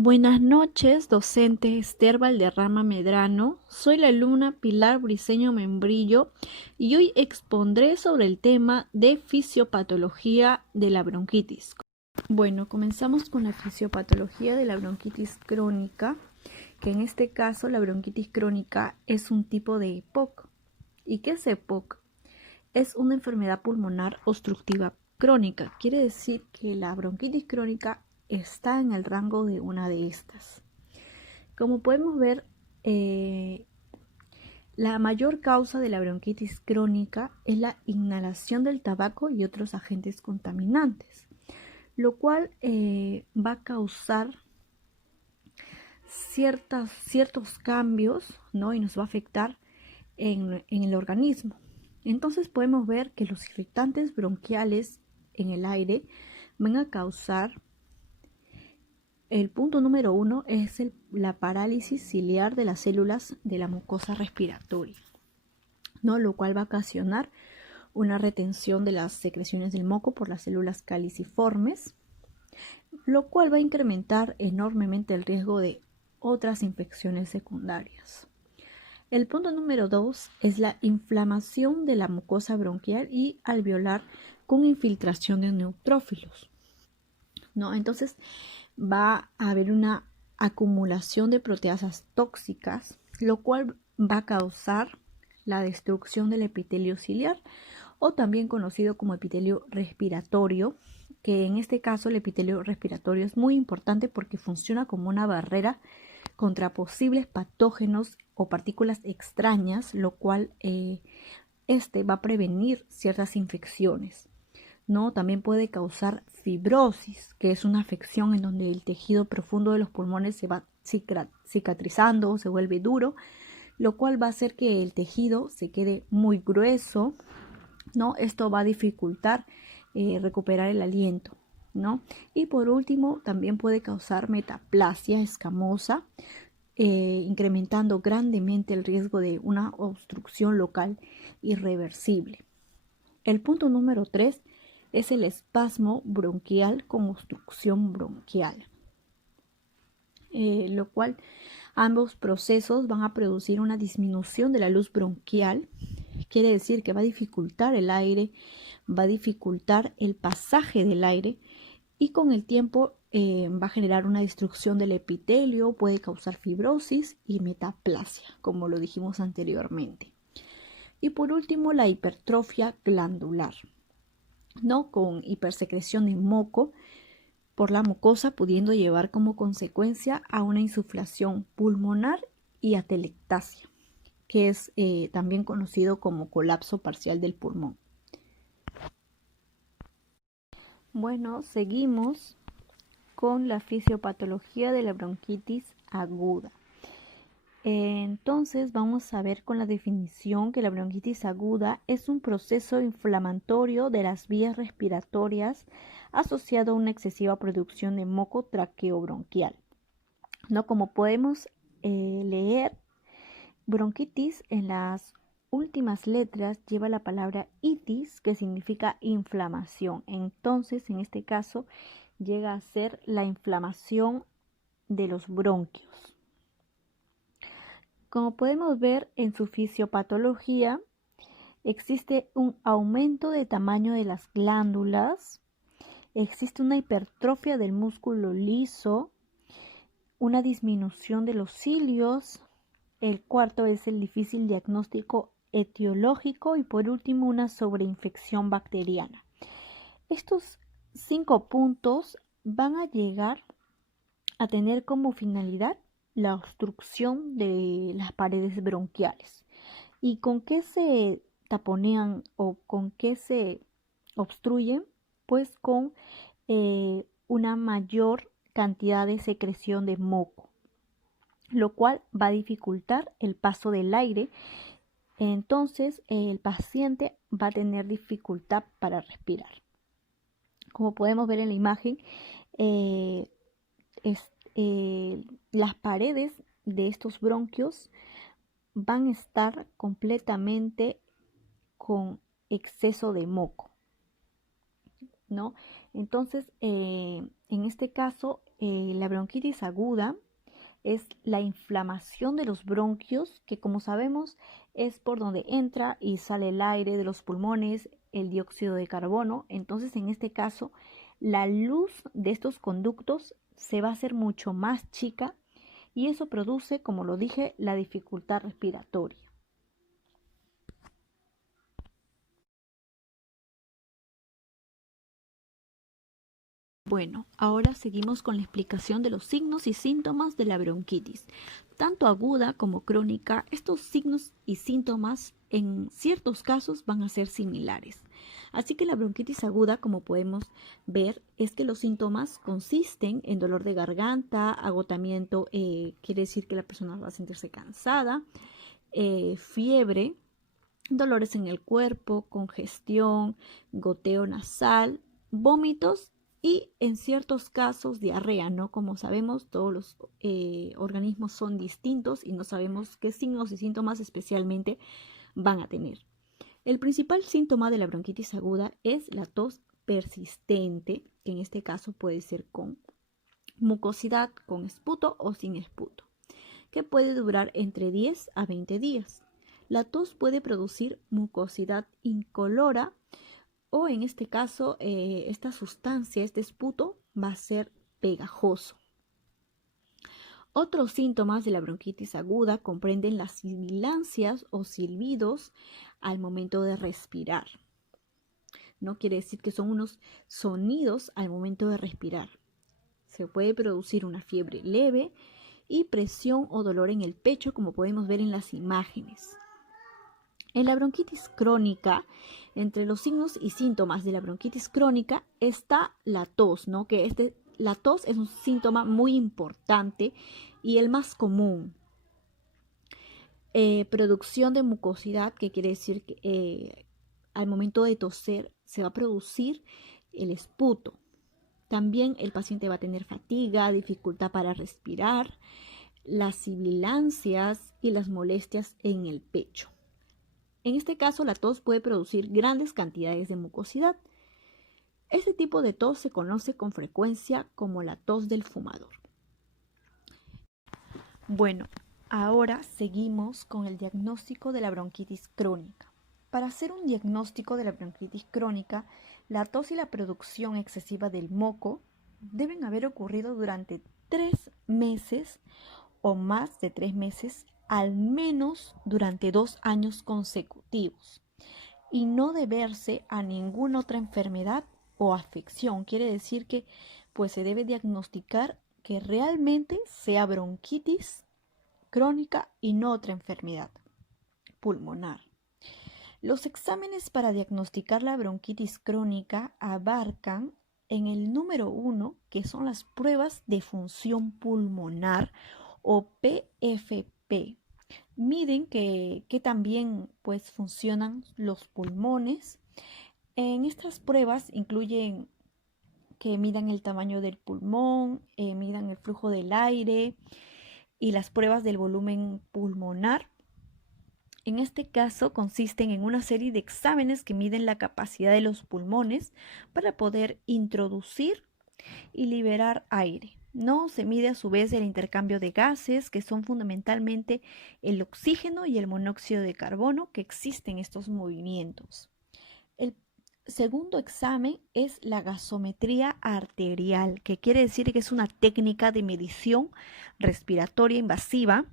Buenas noches, docente Esther Valderrama Medrano. Soy la alumna Pilar Briceño Membrillo y hoy expondré sobre el tema de fisiopatología de la bronquitis. Bueno, comenzamos con la fisiopatología de la bronquitis crónica, que en este caso la bronquitis crónica es un tipo de EPOC. ¿Y qué es EPOC? Es una enfermedad pulmonar obstructiva crónica. Quiere decir que la bronquitis crónica está en el rango de una de estas. Como podemos ver, la mayor causa de la bronquitis crónica es la inhalación del tabaco y otros agentes contaminantes, lo cual va a causar ciertos cambios, ¿no? Y nos va a afectar en el organismo. Entonces podemos ver que los irritantes bronquiales en el aire van a causar, el punto número 1 es la parálisis ciliar de las células de la mucosa respiratoria, ¿no? Lo cual va a ocasionar una retención de las secreciones del moco por las células caliciformes, lo cual va a incrementar enormemente el riesgo de otras infecciones secundarias. El punto número 2 es la inflamación de la mucosa bronquial y alveolar con infiltración de neutrófilos, ¿no? Entonces va a haber una acumulación de proteasas tóxicas, lo cual va a causar la destrucción del epitelio ciliar, o también conocido como epitelio respiratorio, que en este caso el epitelio respiratorio es muy importante porque funciona como una barrera contra posibles patógenos o partículas extrañas, lo cual va a prevenir ciertas infecciones, ¿no? También puede causar fibrosis, que es una afección en donde el tejido profundo de los pulmones se va cicatrizando, se vuelve duro, lo cual va a hacer que el tejido se quede muy grueso, ¿no? Esto va a dificultar recuperar el aliento, ¿no? Y por último, también puede causar metaplasia escamosa, incrementando grandemente el riesgo de una obstrucción local irreversible. El punto número 3 es el espasmo bronquial con obstrucción bronquial, lo cual ambos procesos van a producir una disminución de la luz bronquial. Quiere decir que va a dificultar el aire, va a dificultar el pasaje del aire y con el tiempo va a generar una destrucción del epitelio, puede causar fibrosis y metaplasia, como lo dijimos anteriormente. Y por último, la hipertrofia glandular, ¿no? Con hipersecreción de moco por la mucosa, pudiendo llevar como consecuencia a una insuflación pulmonar y atelectasia, que es también conocido como colapso parcial del pulmón. Bueno, seguimos con la fisiopatología de la bronquitis aguda. Entonces vamos a ver con la definición que la bronquitis aguda es un proceso inflamatorio de las vías respiratorias asociado a una excesiva producción de moco traqueobronquial, ¿no? Como podemos leer, bronquitis en las últimas letras lleva la palabra itis, que significa inflamación. Entonces, en este caso, llega a ser la inflamación de los bronquios. Como podemos ver en su fisiopatología, existe un aumento de tamaño de las glándulas, existe una hipertrofia del músculo liso, una disminución de los cilios, el cuarto es el difícil diagnóstico etiológico y por último una sobreinfección bacteriana. Estos 5 puntos van a llegar a tener como finalidad la obstrucción de las paredes bronquiales. ¿Y con qué se taponean o con qué se obstruyen? Pues con una mayor cantidad de secreción de moco, lo cual va a dificultar el paso del aire. Entonces el paciente va a tener dificultad para respirar. Como podemos ver en la imagen, las paredes de estos bronquios van a estar completamente con exceso de moco, ¿no? Entonces En este caso, la bronquitis aguda es la inflamación de los bronquios, que como sabemos es por donde entra y sale el aire de los pulmones, el dióxido de carbono. Entonces, en este caso, la luz de estos conductos se va a hacer mucho más chica y eso produce, como lo dije, la dificultad respiratoria. Bueno, ahora seguimos con la explicación de los signos y síntomas de la bronquitis. Tanto aguda como crónica, estos signos y síntomas en ciertos casos van a ser similares. Así que la bronquitis aguda, como podemos ver, es que los síntomas consisten en dolor de garganta, agotamiento, quiere decir que la persona va a sentirse cansada, fiebre, dolores en el cuerpo, congestión, goteo nasal, vómitos y en ciertos casos diarrea, ¿no? Como sabemos, todos los organismos son distintos y no sabemos qué signos y síntomas especialmente van a tener. El principal síntoma de la bronquitis aguda es la tos persistente, que en este caso puede ser con mucosidad, con esputo o sin esputo, que puede durar entre 10 a 20 días. La tos puede producir mucosidad incolora o en este caso esta sustancia, este esputo, va a ser pegajoso. Otros síntomas de la bronquitis aguda comprenden las sibilancias o silbidos al momento de respirar. No quiere decir que son unos sonidos al momento de respirar. Se puede producir una fiebre leve y presión o dolor en el pecho, como podemos ver en las imágenes. En la bronquitis crónica, entre los signos y síntomas de la bronquitis crónica está la tos, ¿no? La tos es un síntoma muy importante y el más común. Producción de mucosidad, que quiere decir que al momento de toser se va a producir el esputo. También el paciente va a tener fatiga, dificultad para respirar, las sibilancias y las molestias en el pecho. En este caso, la tos puede producir grandes cantidades de mucosidad. Este tipo de tos se conoce con frecuencia como la tos del fumador. Bueno, ahora seguimos con el diagnóstico de la bronquitis crónica. Para hacer un diagnóstico de la bronquitis crónica, la tos y la producción excesiva del moco deben haber ocurrido durante 3 meses o más de 3 meses, al menos durante 2 años consecutivos, y no deberse a ninguna otra enfermedad o afección. Quiere decir que pues se debe diagnosticar que realmente sea bronquitis crónica y no otra enfermedad pulmonar. Los exámenes para diagnosticar la bronquitis crónica abarcan en el número 1, que son las pruebas de función pulmonar o PFP. Miden que también pues funcionan los pulmones. En estas pruebas incluyen que midan el tamaño del pulmón, midan el flujo del aire y las pruebas del volumen pulmonar. En este caso consisten en una serie de exámenes que miden la capacidad de los pulmones para poder introducir y liberar aire. No se mide a su vez el intercambio de gases, que son fundamentalmente el oxígeno y el monóxido de carbono que existen en estos movimientos. El segundo examen es la gasometría arterial, que quiere decir que es una técnica de medición respiratoria invasiva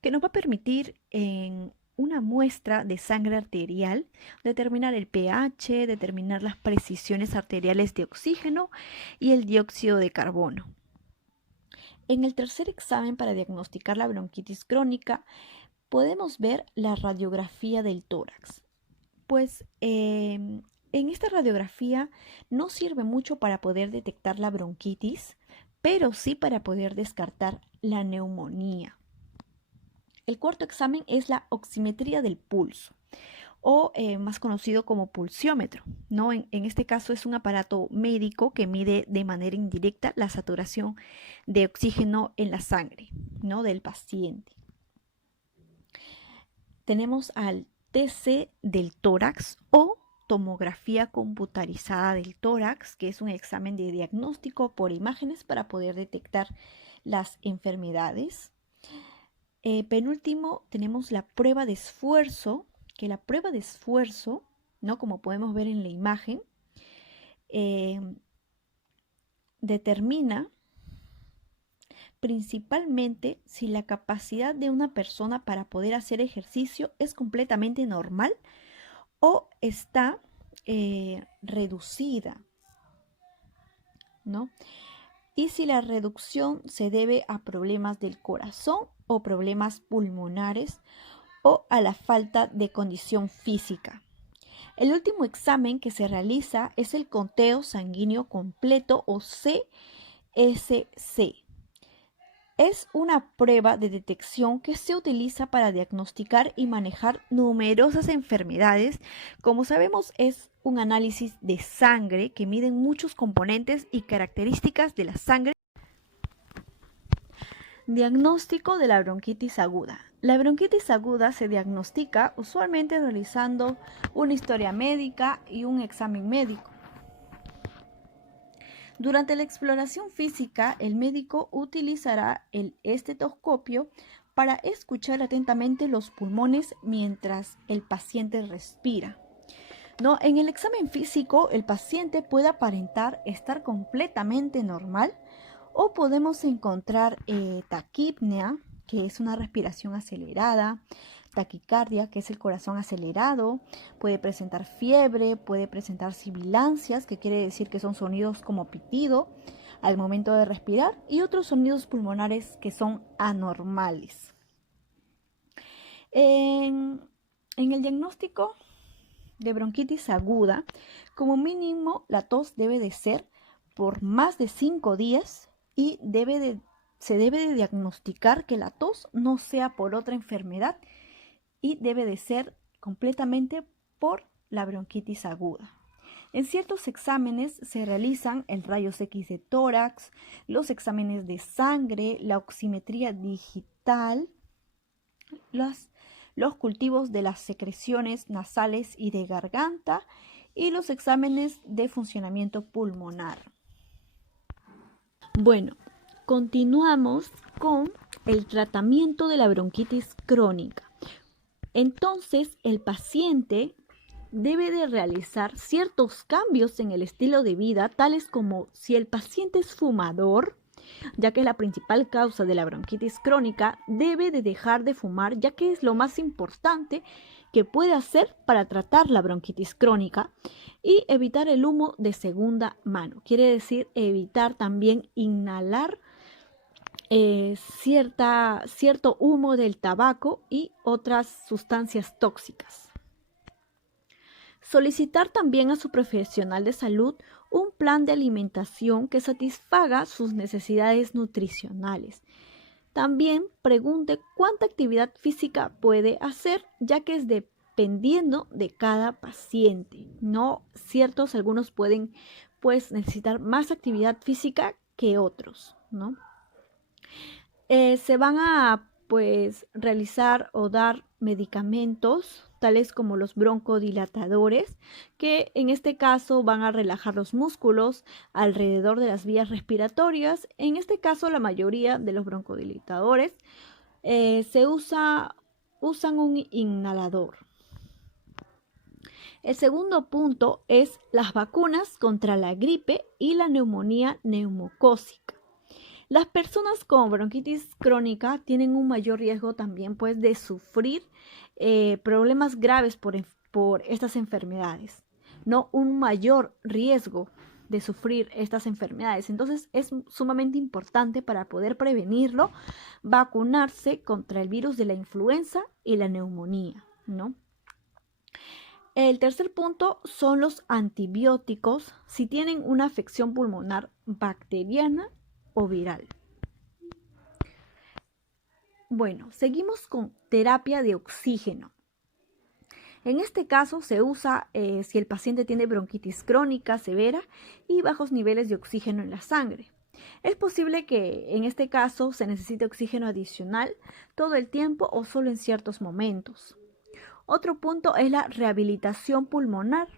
que nos va a permitir en una muestra de sangre arterial determinar el pH, determinar las precisiones arteriales de oxígeno y el dióxido de carbono. En el tercer examen para diagnosticar la bronquitis crónica podemos ver la radiografía del tórax. Pues en esta radiografía no sirve mucho para poder detectar la bronquitis, pero sí para poder descartar la neumonía. El cuarto examen es la oximetría del pulso, o más conocido como pulsiómetro, ¿no? En este caso es un aparato médico que mide de manera indirecta la saturación de oxígeno en la sangre, ¿no?, del paciente. Tenemos al TC del tórax o tomografía computarizada del tórax, que es un examen de diagnóstico por imágenes para poder detectar las enfermedades. Penúltimo, tenemos la prueba de esfuerzo, que la prueba de esfuerzo, ¿no? Como podemos ver en la imagen, determina principalmente si la capacidad de una persona para poder hacer ejercicio es completamente normal o está reducida, ¿no? Y si la reducción se debe a problemas del corazón o problemas pulmonares o a la falta de condición física. El último examen que se realiza es el conteo sanguíneo completo o CSC. Es una prueba de detección que se utiliza para diagnosticar y manejar numerosas enfermedades. Como sabemos, es un análisis de sangre que mide muchos componentes y características de la sangre. Diagnóstico de la bronquitis aguda. La bronquitis aguda se diagnostica usualmente realizando una historia médica y un examen médico. Durante la exploración física, el médico utilizará el estetoscopio para escuchar atentamente los pulmones mientras el paciente respira. ¿No? En el examen físico, el paciente puede aparentar estar completamente normal o podemos encontrar taquipnea, que es una respiración acelerada, taquicardia, que es el corazón acelerado, puede presentar fiebre, puede presentar sibilancias, que quiere decir que son sonidos como pitido al momento de respirar, y otros sonidos pulmonares que son anormales. En el diagnóstico de bronquitis aguda, como mínimo la tos debe de ser por más de 5 días y se debe de diagnosticar que la tos no sea por otra enfermedad y debe de ser completamente por la bronquitis aguda. En ciertos exámenes se realizan el rayos X de tórax, los exámenes de sangre, la oximetría digital, los cultivos de las secreciones nasales y de garganta y los exámenes de funcionamiento pulmonar. Bueno, continuamos con el tratamiento de la bronquitis crónica. Entonces, el paciente debe de realizar ciertos cambios en el estilo de vida, tales como si el paciente es fumador, ya que es la principal causa de la bronquitis crónica, debe de dejar de fumar, ya que es lo más importante que puede hacer para tratar la bronquitis crónica, y evitar el humo de segunda mano. Quiere decir evitar también inhalar cierto humo del tabaco y otras sustancias tóxicas. Solicitar también a su profesional de salud un plan de alimentación que satisfaga sus necesidades nutricionales. También pregunte cuánta actividad física puede hacer, ya que es dependiendo de cada paciente. No ciertos, algunos pueden necesitar más actividad física que otros, ¿no? Se van a realizar o dar medicamentos tales como los broncodilatadores, que en este caso van a relajar los músculos alrededor de las vías respiratorias. En este caso, la mayoría de los broncodilatadores usan un inhalador. El segundo punto es las vacunas contra la gripe y la neumonía neumocócica. Las personas con bronquitis crónica tienen un mayor riesgo también de sufrir problemas graves por estas enfermedades, no un mayor riesgo de sufrir estas enfermedades. Entonces es sumamente importante para poder prevenirlo, vacunarse contra el virus de la influenza y la neumonía, ¿no? El tercer punto son los antibióticos si tienen una afección pulmonar bacteriana o viral. Bueno, seguimos con terapia de oxígeno. En este caso se usa si el paciente tiene bronquitis crónica severa y bajos niveles de oxígeno en la sangre. Es posible que en este caso se necesite oxígeno adicional todo el tiempo o solo en ciertos momentos. Otro punto es la rehabilitación pulmonar.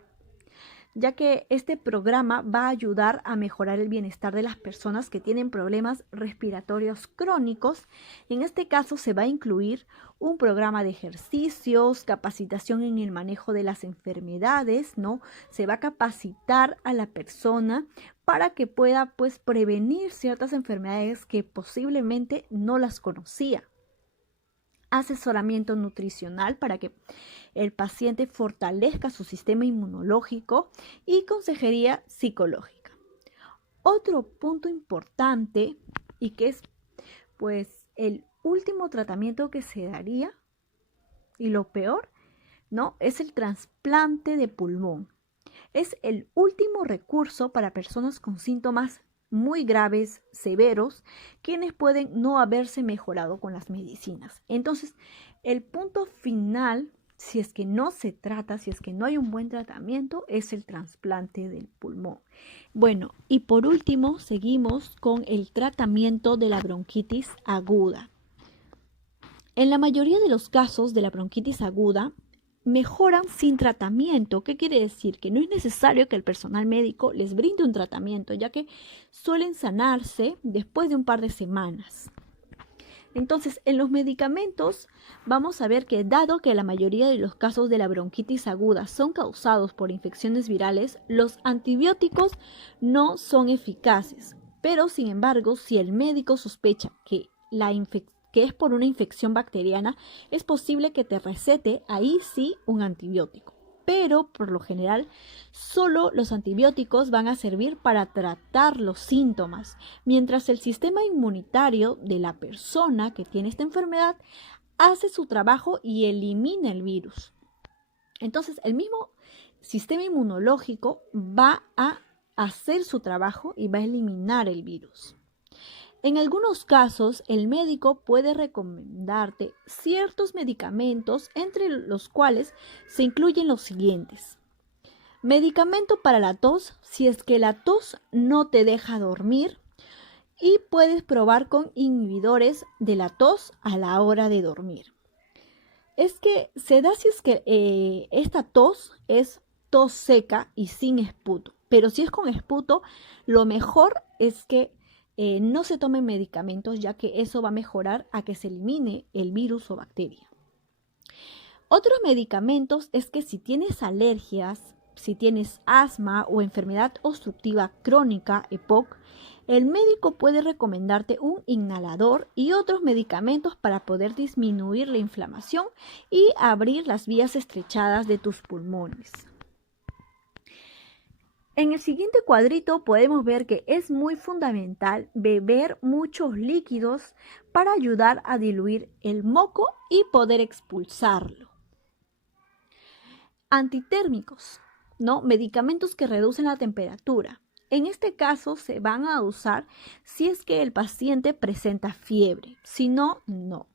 ya que este programa va a ayudar a mejorar el bienestar de las personas que tienen problemas respiratorios crónicos. En este caso se va a incluir un programa de ejercicios, capacitación en el manejo de las enfermedades, ¿no? Se va a capacitar a la persona para que pueda, pues, prevenir ciertas enfermedades que posiblemente no las conocía. Asesoramiento nutricional para que el paciente fortalezca su sistema inmunológico y consejería psicológica. Otro punto importante y que es pues el último tratamiento que se daría y lo peor, ¿no? Es el trasplante de pulmón. Es el último recurso para personas con síntomas muy graves, severos, quienes pueden no haberse mejorado con las medicinas. Entonces, el punto final, si es que no se trata, si es que no hay un buen tratamiento, es el trasplante del pulmón. Bueno, y por último, seguimos con el tratamiento de la bronquitis aguda. En la mayoría de los casos de la bronquitis aguda, mejoran sin tratamiento. ¿Qué quiere decir? Que no es necesario que el personal médico les brinde un tratamiento, ya que suelen sanarse después de un par de semanas. Entonces, en los medicamentos vamos a ver que dado que la mayoría de los casos de la bronquitis aguda son causados por infecciones virales, los antibióticos no son eficaces. Pero, sin embargo, si el médico sospecha que es por una infección bacteriana, es posible que te recete ahí sí un antibiótico. Pero por lo general, solo los antibióticos van a servir para tratar los síntomas, mientras el sistema inmunitario de la persona que tiene esta enfermedad hace su trabajo y elimina el virus. Entonces, el mismo sistema inmunológico va a hacer su trabajo y va a eliminar el virus. En algunos casos, el médico puede recomendarte ciertos medicamentos, entre los cuales se incluyen los siguientes. Medicamento para la tos, si es que la tos no te deja dormir, y puedes probar con inhibidores de la tos a la hora de dormir. Es que se da si es que esta tos es tos seca y sin esputo, pero si es con esputo, lo mejor es que no se tomen medicamentos, ya que eso va a mejorar a que se elimine el virus o bacteria. Otros medicamentos es que si tienes alergias, si tienes asma o enfermedad obstructiva crónica, EPOC, el médico puede recomendarte un inhalador y otros medicamentos para poder disminuir la inflamación y abrir las vías estrechadas de tus pulmones. En el siguiente cuadrito podemos ver que es muy fundamental beber muchos líquidos para ayudar a diluir el moco y poder expulsarlo. Antitérmicos, ¿no? Medicamentos que reducen la temperatura. En este caso se van a usar si es que el paciente presenta fiebre, si no, no.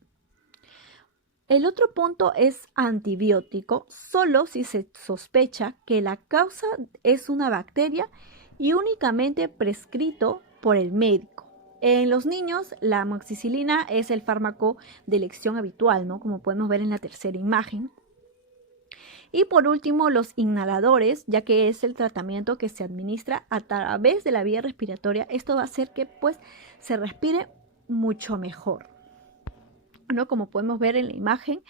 El otro punto es antibiótico, solo si se sospecha que la causa es una bacteria y únicamente prescrito por el médico. En los niños, la amoxicilina es el fármaco de elección habitual, ¿no? Como podemos ver en la tercera imagen. Y por último, los inhaladores, ya que es el tratamiento que se administra a través de la vía respiratoria. Esto va a hacer que pues se respire mucho mejor, ¿no? Como podemos ver en la imagen,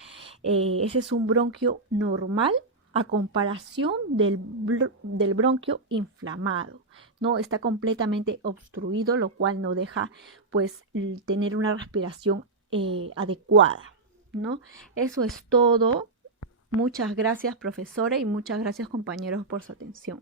ese es un bronquio normal a comparación del bronquio inflamado, ¿no? Está completamente obstruido, lo cual no deja pues tener una respiración adecuada, ¿no? Eso es todo. Muchas gracias, profesora, y muchas gracias, compañeros, por su atención.